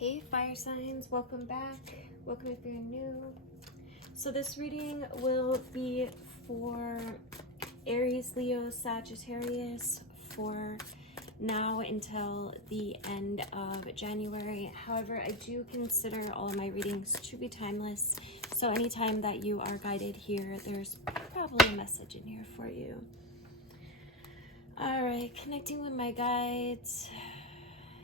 Hey fire signs, welcome back. Welcome if you're new. So this reading will be for Aries, Leo, Sagittarius for now until the end of January. However, I do consider all of my readings to be timeless. So anytime that you are guided here, there's probably a message in here for you. All right, connecting with my guides,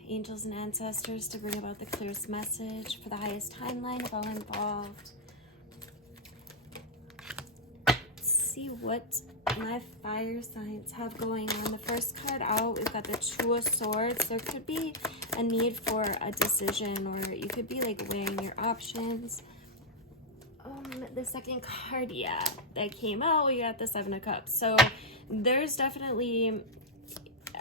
angels and ancestors to bring about the clearest message for the highest timeline of all involved. Let's see what my fire signs have going on. The first card out, we've got the Two of Swords. There could be a need for a decision, or you could be like weighing your options. The second card, yeah, that came out, we got the Seven of Cups. So there's definitely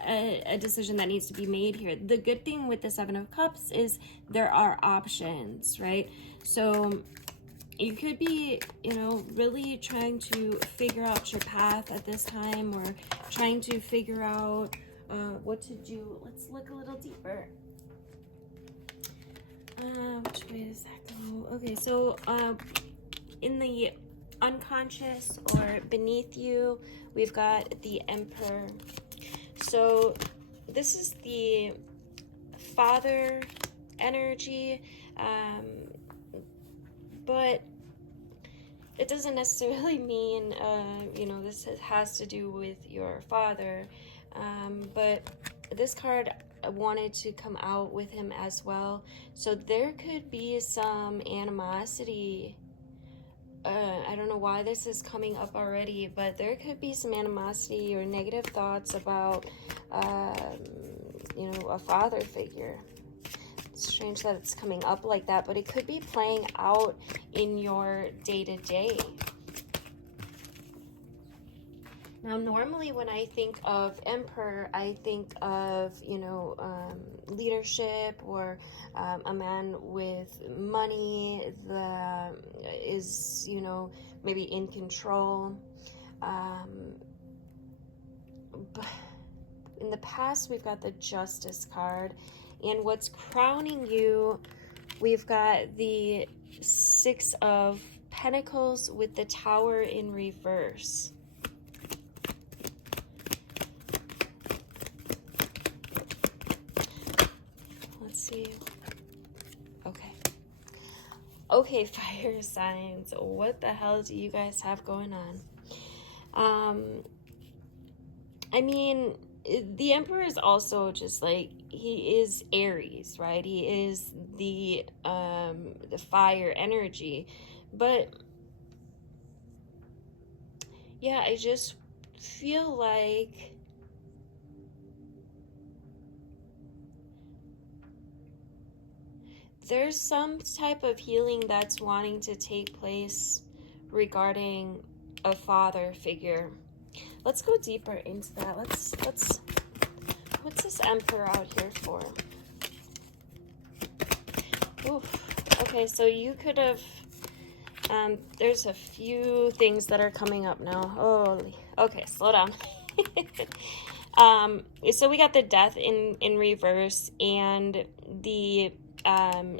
a decision that needs to be made here. The good thing with the Seven of Cups is there are options, right? So you could be, really trying to figure out your path at this time, or trying to figure out what to do. Let's look a little deeper. Which way does that go? Okay, so in the unconscious or beneath you, we've got the Emperor. So this is the father energy, but it doesn't necessarily mean, this has to do with your father, but this card wanted to come out with him as well. So there could be some animosity. I don't know why this is coming up already, but there could be some animosity or negative thoughts about, a father figure. It's strange that it's coming up like that, but it could be playing out in your day-to-day. Now, normally when I think of Emperor, I think of, leadership, or a man with money that is, maybe in control. But in the past, we've got the Justice card. And what's crowning you, we've got the Six of Pentacles with the Tower in reverse. See. Okay, fire signs, what the hell do you guys have going on? I mean, the Emperor is also just like, he is Aries, right? He is the fire energy, but yeah, I just feel like there's some type of healing that's wanting to take place regarding a father figure. Let's go deeper into that. Let's what's this Emperor out here for? Oof. Okay, so you could have, there's a few things that are coming up now. Holy, okay, slow down. So we got the Death in reverse, and the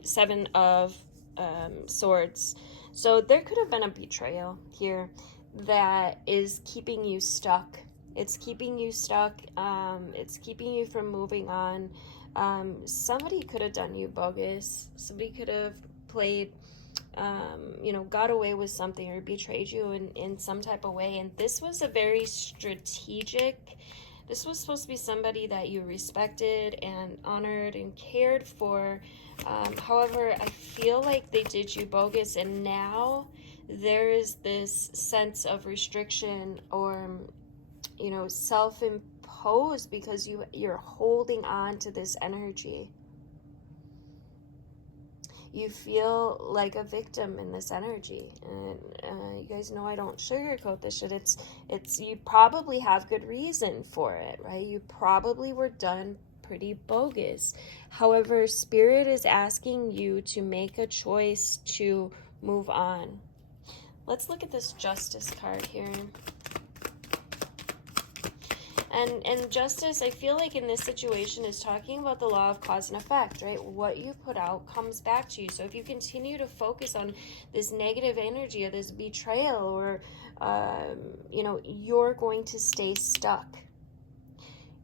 Seven of Swords. So there could have been a betrayal here that is keeping you stuck. It's keeping you stuck. It's keeping you from moving on. Somebody could have done you bogus. Somebody could have played, got away with something or betrayed you in some type of way. And this was a very strategic. This was supposed to be somebody that you respected and honored and cared for. However, I feel like they did you bogus, and now there is this sense of restriction or, self-imposed because you're holding on to this energy. You feel like a victim in this energy, and you guys know I don't sugarcoat this shit. It's you probably have good reason for it, right? You probably were done pretty bogus. However, Spirit is asking you to make a choice to move on. Let's look at this Justice card here. And justice, I feel like in this situation, is talking about the law of cause and effect, right? What you put out comes back to you. So if you continue to focus on this negative energy or this betrayal, or you know, you're going to stay stuck.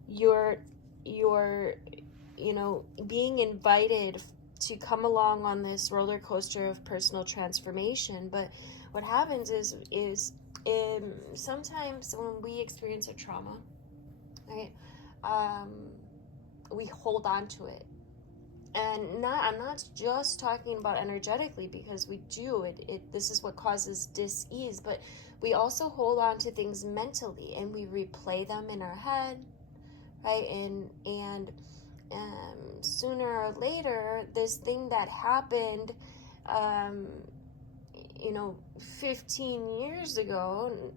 You're you know, being invited to come along on this roller coaster of personal transformation. But what happens is sometimes when we experience a trauma, right, we hold on to it. And I'm not just talking about energetically, because we do this is what causes dis-ease, but we also hold on to things mentally, and we replay them in our head, right? And sooner or later, this thing that happened, you know, 15 years ago,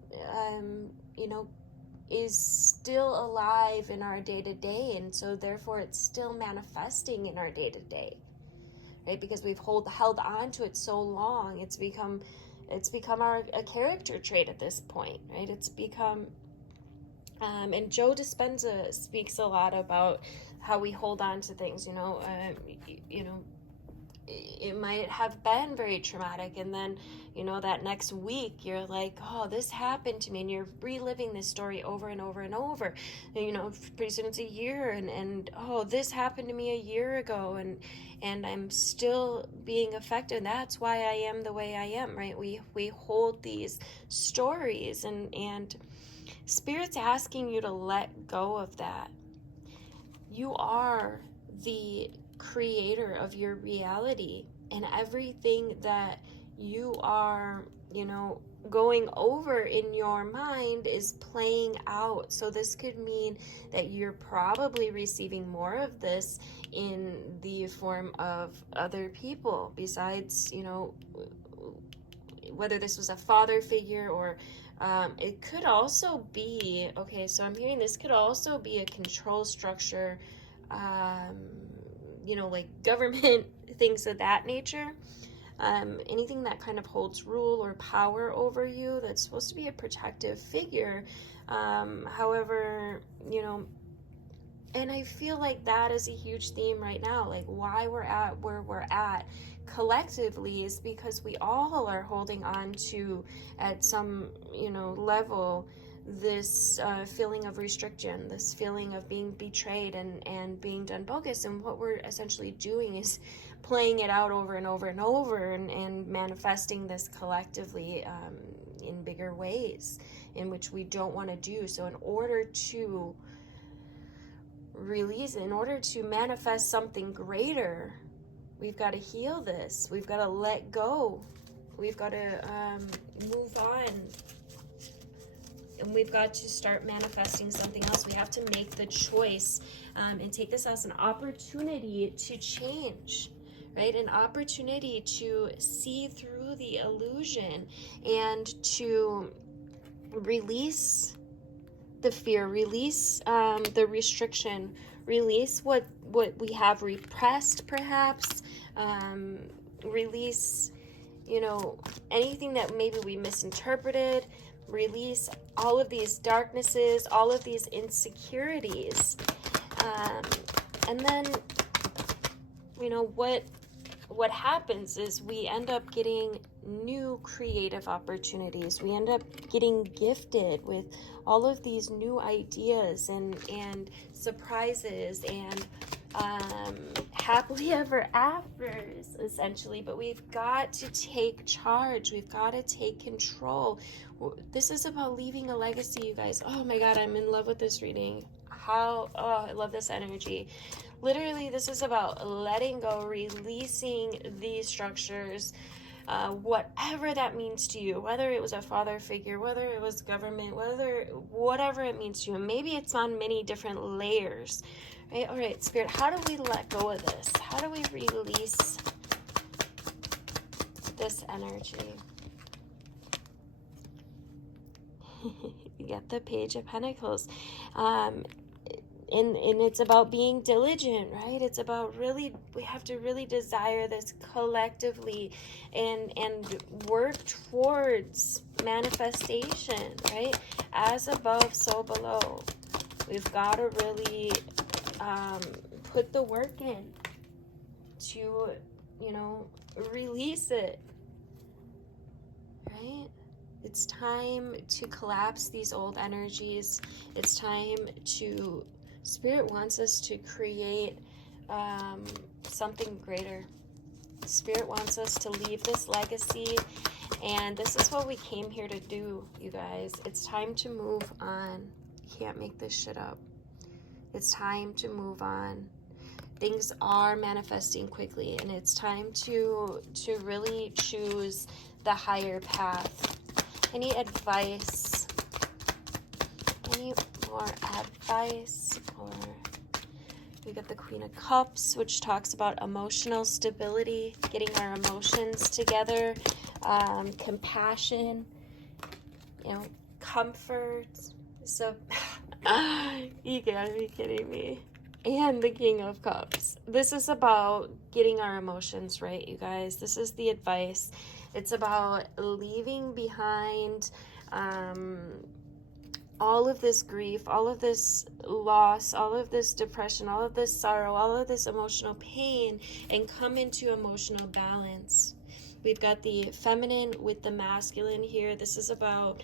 you know, is still alive in our day-to-day, and so therefore it's still manifesting in our day-to-day, right? Because we've held on to it so long, it's become a character trait at this point, right? It's become and Joe Dispenza speaks a lot about how we hold on to things, you know, it might have been very traumatic, and then, you know, that next week you're like, oh, this happened to me, and you're reliving this story over and over and over, and, you know, pretty soon it's a year, and oh, this happened to me a year ago, and I'm still being affected, and that's why I am the way I am, right? We hold these stories, and Spirit's asking you to let go of that. You are the creator of your reality, and everything that you are, you know, going over in your mind is playing out. So this could mean that you're probably receiving more of this in the form of other people besides, you know, whether this was a father figure, or it could also be, okay, so I'm hearing this could also be a control structure, you know, like government, things of that nature. Anything that kind of holds rule or power over you, that's supposed to be a protective figure. However, you know, and I feel like that is a huge theme right now. Like, why we're at where we're at collectively is because we all are holding on to, at some, you know, level, this feeling of restriction, this feeling of being betrayed and being done bogus. And what we're essentially doing is playing it out over and over and over, and manifesting this collectively in bigger ways in which we don't want to do. So in order to release, in order to manifest something greater, we've got to heal this. We've got to let go. We've got to move on. And we've got to start manifesting something else. We have to make the choice and take this as an opportunity to change, right? An opportunity to see through the illusion and to release the fear, release the restriction, release what we have repressed, perhaps, release, you know, anything that maybe we misinterpreted, release all of these darknesses, all of these insecurities, and then, you know, what happens is we end up getting new creative opportunities. We end up getting gifted with all of these new ideas and surprises and happily ever afters, essentially. But we've got to take charge. We've got to take control. This is about leaving a legacy, you guys. Oh my God, I'm in love with this reading. I love this energy. Literally, this is about letting go, releasing these structures, whatever that means to you, whether it was a father figure, whether it was government, whatever it means to you. Maybe it's on many different layers, right? All right, Spirit, how do we let go of this? How do we release this energy? You get the Page of Pentacles. And it's about being diligent, right? It's about we have to really desire this collectively and work towards manifestation, right? As above, so below. We've got to really put the work in to, you know, release it, right? It's time to collapse these old energies. It's time to, Spirit wants us to create something greater. Spirit wants us to leave this legacy, and this is what we came here to do, you guys. It's time to move on. You can't make this shit up. It's time to move on. Things are manifesting quickly, and it's time to really choose the higher path. Any advice? Any more advice? Or we got the Queen of Cups, which talks about emotional stability, getting our emotions together, compassion, you know, comfort. So, you gotta be kidding me. And the King of Cups. This is about getting our emotions right, you guys. This is the advice. It's about leaving behind all of this grief, all of this loss, all of this depression, all of this sorrow, all of this emotional pain, and come into emotional balance. We've got the feminine with the masculine here. This is about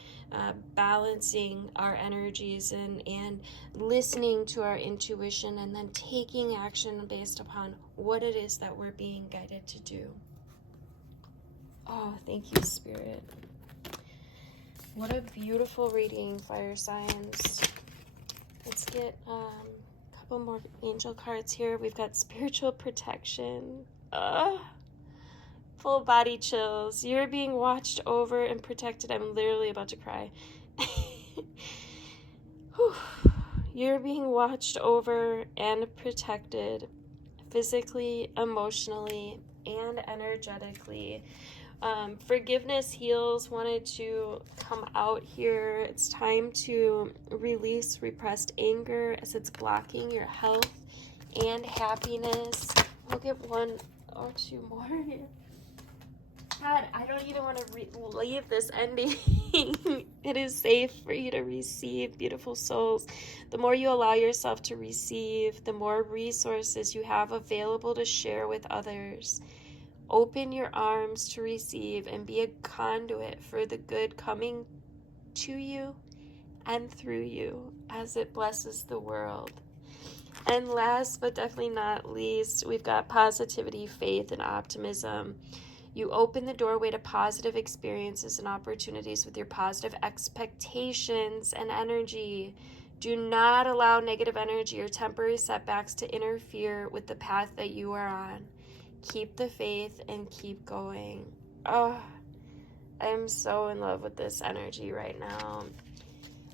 balancing our energies and listening to our intuition, and then taking action based upon what it is that we're being guided to do. Oh, thank you, Spirit. What a beautiful reading, fire signs. Let's get a couple more angel cards here. We've got spiritual protection. Full body chills. You're being watched over and protected. I'm literally about to cry. You're being watched over and protected physically, emotionally, and energetically. Forgiveness heals wanted to come out here. It's time to release repressed anger as it's blocking your health and happiness. We'll get one or two more here. God, I don't even want to leave this ending. It is safe for you to receive, beautiful souls. The more you allow yourself to receive, the more resources you have available to share with others. Open your arms to receive and be a conduit for the good coming to you and through you as it blesses the world. And last but definitely not least, we've got positivity, faith, and optimism. You open the doorway to positive experiences and opportunities with your positive expectations and energy. Do not allow negative energy or temporary setbacks to interfere with the path that you are on. Keep the faith and keep going. Oh, I'm so in love with this energy right now.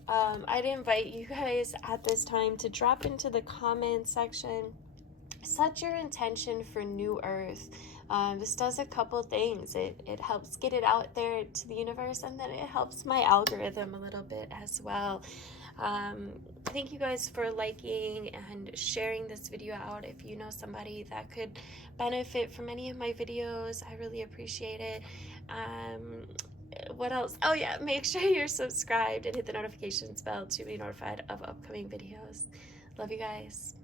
I'd invite you guys at this time to drop into the comment section. Set your intention for New Earth. This does a couple things. It helps get it out there to the universe, and then it helps my algorithm a little bit as well. Thank you guys for liking and sharing this video out. If you know somebody that could benefit from any of my videos, I really appreciate it. What else? Oh yeah, make sure you're subscribed and hit the notifications bell to be notified of upcoming videos. Love you guys.